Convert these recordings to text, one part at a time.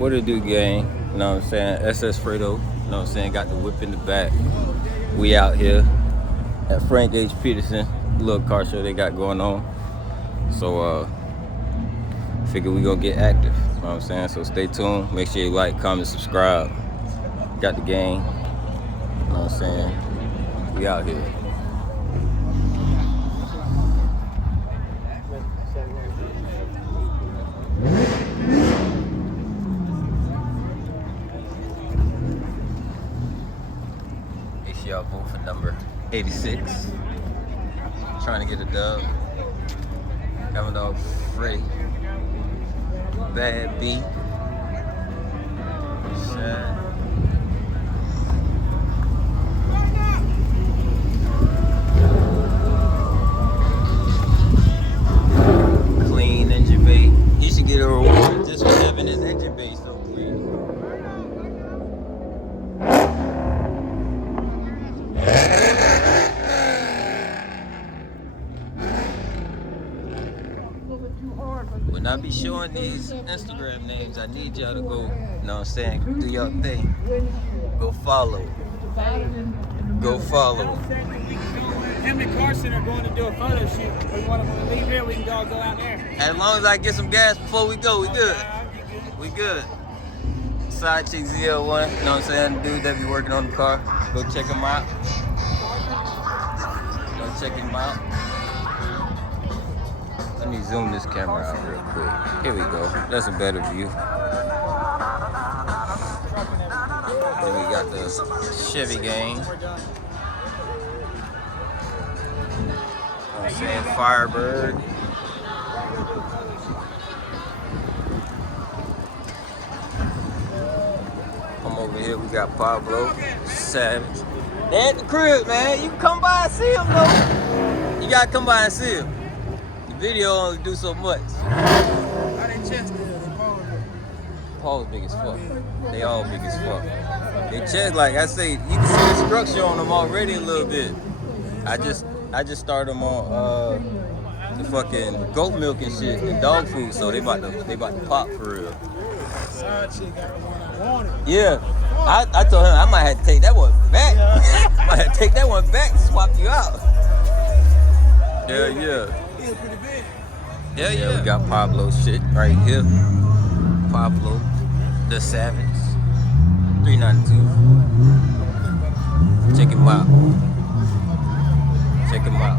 What it do, gang? You know what I'm saying? SS Fredo. You know what I'm saying? Got the whip in the back. We out here at Frank H. Peterson, little car show they got going on. So, figure we gonna get active. You know what I'm saying? So stay tuned. Make sure you like, comment, subscribe. Got the gang. You know what I'm saying? We out here. Y'all vote for number 86. Trying to get a dub. Coming off Freddie. Bad B. Shad. Clean engine bay. He should get a reward just for having his engine bay so clean. When I be showing these Instagram names, I need y'all to go, you know what I'm saying, do your thing. Go follow. Go follow. Him and Carson are going to do a photo shoot. We want them to leave here, we can all go out there. As long as I get some gas before we go, we good. We good. Side chick ZL1, you know what I'm saying, dude that be working on the car. Go check him out. Go check him out. Let me zoom this camera out real quick. Here we go. That's a better view. Then we got the Chevy gang. I'm saying Firebird. Come over here, we got Pablo, Savage. They at the crib, man. You can come by and see them, though. You gotta come by and see them. Video only do so much. How they chest Paul's big as fuck. They all big as fuck. They chest, like I say, you can see the structure on them already a little bit. I just started them on the fucking goat milk and shit and dog food, so they about to pop for real. Side chick got the one I wanted. Yeah. I told him I might have to take that one back. I might have to take that one back and swap you out. Yeah. Pretty big. Yeah, we got Pablo shit right here. Pablo, the Savage, 392. Check him out. Check him out.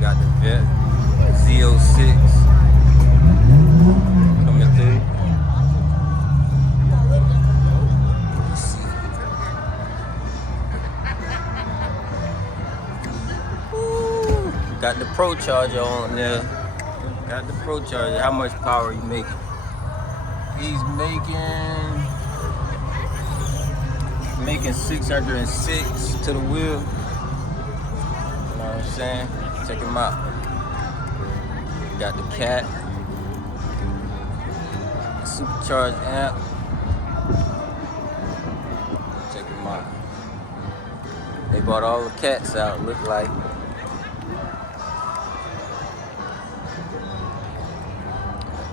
Got the Vet, Z06 coming through. Let's see. Got the Pro Charger on there. Got the Pro Charger. How much power you making? He's making 606 to the wheel. You know what I'm saying? Check him out. Got the Cat. Supercharged amp. Check him out. They bought all the cats out, look like.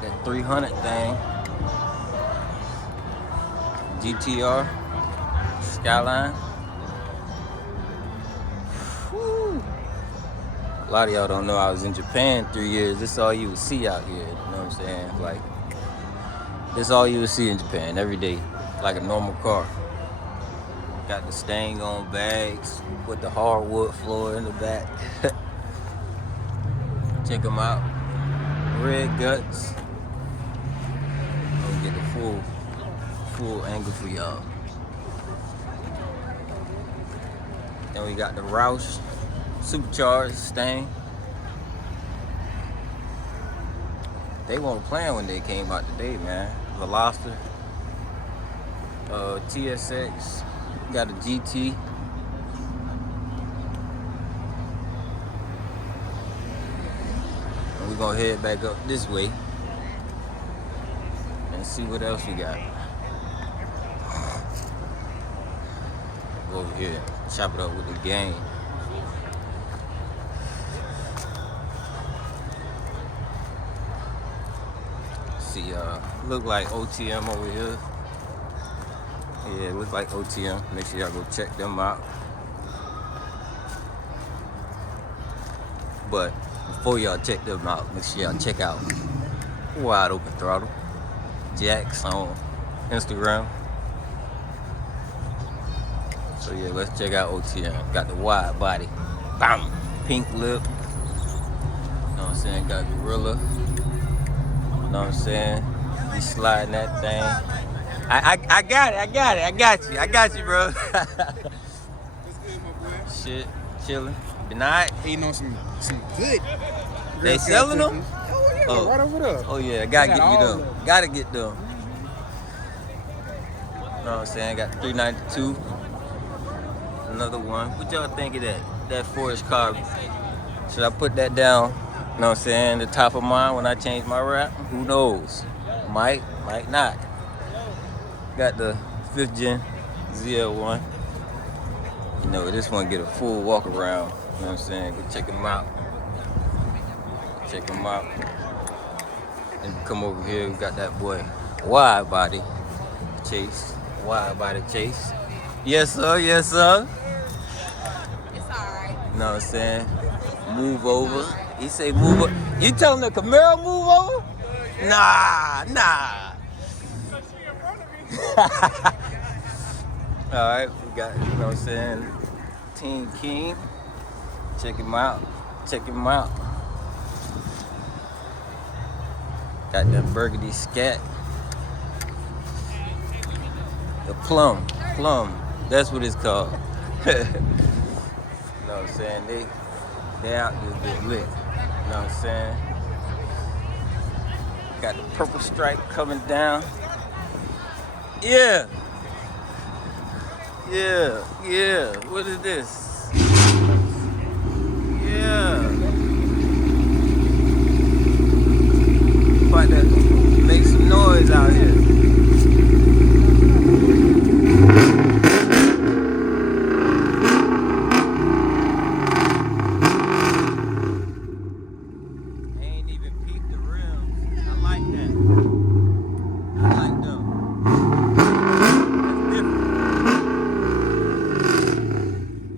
That 300 thing. GTR. Skyline. Whew. A lot of y'all don't know I was in Japan 3 years. This is all you would see out here. You know what I'm saying? Like, this is all you would see in Japan every day. Like a normal car. Got the stain on bags with the hardwood floor in the back. Check them out. Red guts. I'll get the full angle for y'all. Then we got the Roush supercharged Stain. They weren't playing when they came out today, man. Veloster, TSX, got a GT. And we're gonna head back up this way and see what else we got. Go over here, chop it up with the gang. see, look like OTM over here. Yeah, it looks like OTM. Make sure y'all go check them out. But before y'all check them out, make sure y'all check out Wide Open Throttle, Jax on Instagram. So yeah, let's check out OTM. Got the wide body, bam, pink lip. You know what I'm saying? Got Gorilla. You know what I'm saying? He sliding that thing. I got it. I got you, bro. Shit, chilling. Been alright. Eating on some good. They selling them? Oh, right over there. Oh yeah, gotta get me them. Gotta get them. You know what I'm saying? Got 392. Another one. What y'all think of that? That forest car. Should I put that down? You know what I'm saying? The top of mine when I change my wrap? Who knows? Might not. Got the 5th gen ZL1. You know, this one get a full walk around. You know what I'm saying? Go check them out. Check them out. And come over here, we got that boy Wide Body Chase. Wide Body Chase. Yes, sir. Yes, sir. It's alright. You know what I'm saying? Move over. He say move over. You telling the Camaro move over? Nah. Alright, we got, you know what I'm saying, Team King. Check him out. Got that burgundy scat. The plum. That's what it's called. You know what I'm saying? They out this bit lit. You know what I'm saying? Got the purple stripe coming down. Yeah. What is this? Yeah. About to make some noise out here. Ain't even peeped the rims. I like that. I like them. That's different.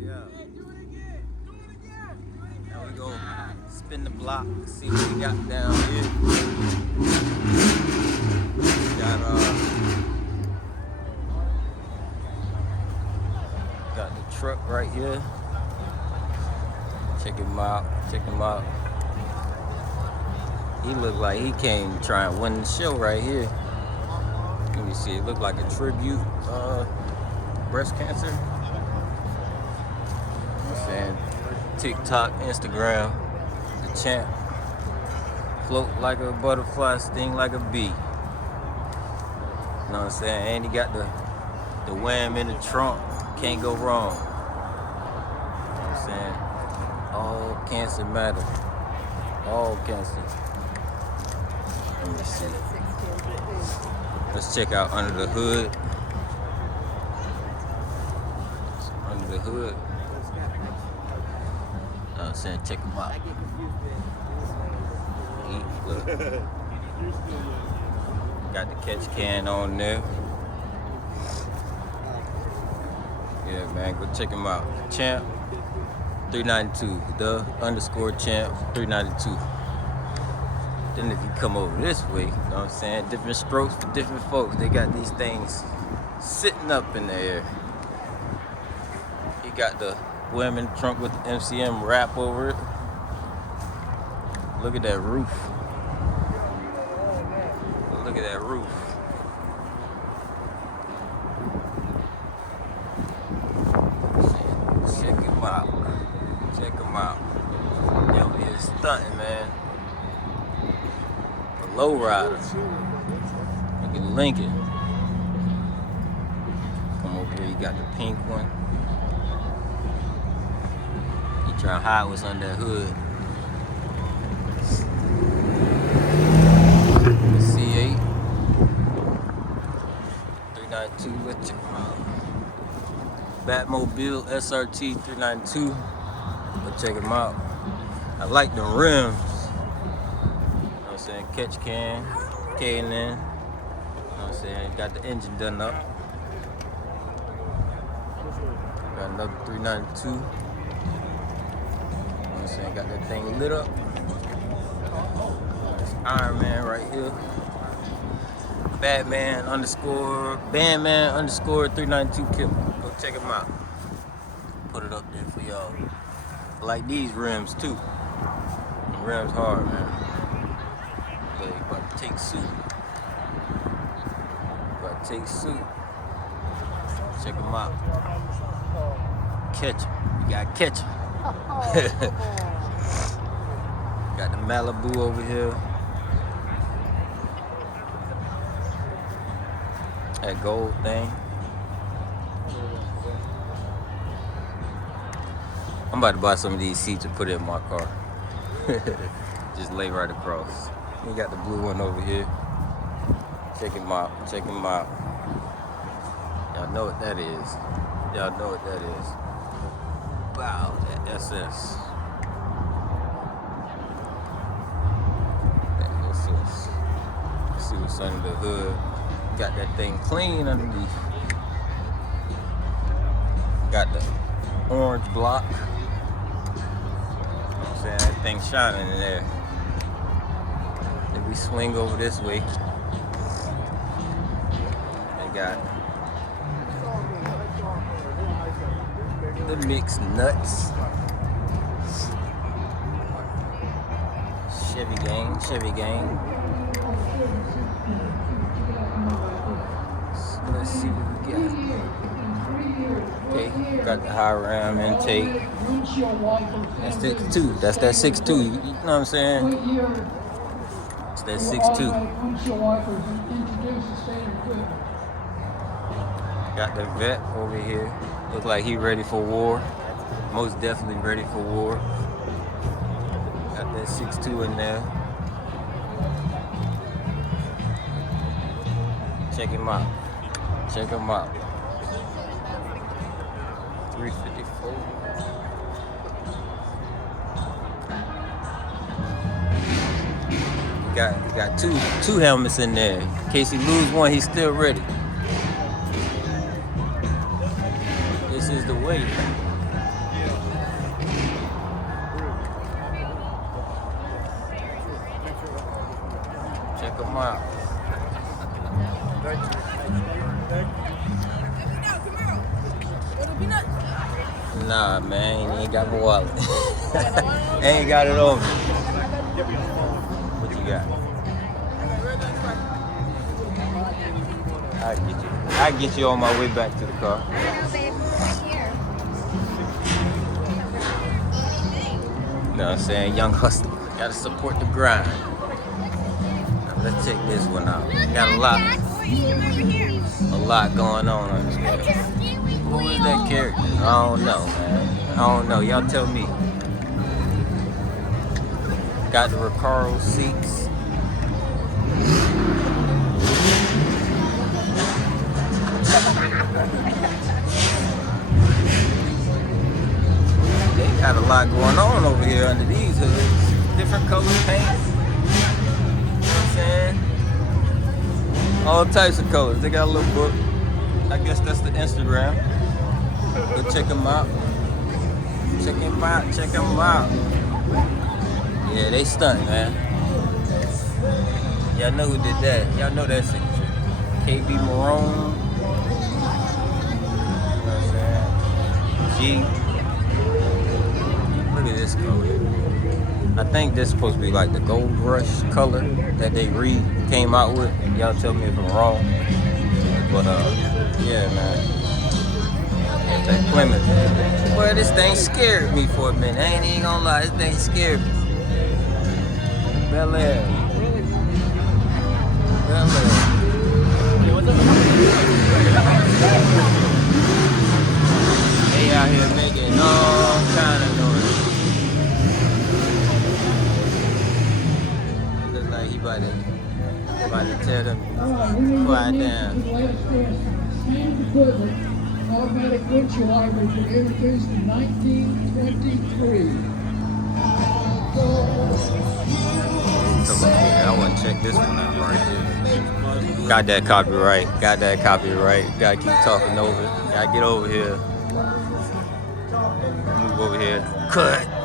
Yeah. Now we go spin the block, see what we got down here. Got the truck right here. Check him out. He look like he came trying to win the show right here. Let me see, it look like a tribute, breast cancer. I'm saying TikTok, Instagram, the champ. Float like a butterfly, sting like a bee. You know what I'm saying? And he got the wham in the trunk. Can't go wrong. You know what I'm saying? All cancer matter. All cancer. Let me see. Let's check out under the hood. Under the hood. You know what I'm saying? Check them out. Look. Got the catch can on there. Yeah, man, go check him out. Champ 392. The underscore champ 392. Then if you come over this way, you know what I'm saying? Different strokes for different folks. They got these things sitting up in the air. He got the women trunk with the MCM wrap over it. Look at that roof. Look at that roof. Check him out. Yo, he's stunting, man. A low rider. Look at Lincoln. Come over here, you got the pink one. He trying to hide what's under that hood. The C8. 392, let's check him out. Batmobile SRT 392. Go check him out. I like the rims. You know what I'm saying? Catch can. lubricating in. You know what I'm saying? Got the engine done up. Got another 392. You know what I'm saying? Got that thing lit up. This Iron Man right here. Bandman _ 392 Kip. Go check him out. Put it up there for y'all. I like these rims too. The rims hard, man. Yeah, you about to take suit. Check him out. Catch him. You gotta catch him. Got the Malibu over here. That gold thing. I'm about to buy some of these seats and put it in my car. Just lay right across. We got the blue one over here. Check him out. Y'all know what that is. Wow, that SS. Let's see what's under the hood. Got that thing clean underneath. Got the orange block. You know what I'm saying? That thing shining in there. If we swing over this way, they got the mixed nuts. Chevy gang. So let's see what we got. Okay, got the high ram intake. That's 6.2. That's that 6.2. You know what I'm saying? It's that 6.2. Got the vet over here. Look like he ready for war. Most definitely ready for war. Got that 6.2 in there. Check him out. 354. You got two helmets in there. In case he lose one, he's still ready. This is the way. Check him out. Nah, man, ain't got my wallet. Ain't got it on me. What you got? I'll get you on my way back to the car. You know what I'm saying? Young hustler. Gotta support the grind. Now, let's check this one out. Got a lot going on this one. Who is that character? I don't know, man. I don't know. Y'all tell me. Got the Recaro seats. They got a lot going on over here under these hoods. Different color paint. You know what I'm saying? All types of colors. They got a little book. I guess that's the Instagram. Go check them out. Check them out. Yeah, they stunt, man. Y'all know who did that. Y'all know that signature. KB Marone. You know what I'm saying? G. Look at this color. I think this is supposed to be like the gold rush color that they came out with. Y'all tell me if I'm wrong. But yeah, man. That Plymouth. Boy, this thing scared me for a minute. I ain't even gonna lie, this thing scared me. Bel Air. They out here making all kind of noise. It looks like he about to tear them quiet down. Automatic windshield wipers were introduced in 1923. Come up here. I want to check this one out right here. Got that copyright. Got that copyright. Gotta keep talking over. Gotta get over here. Move over here. Cut.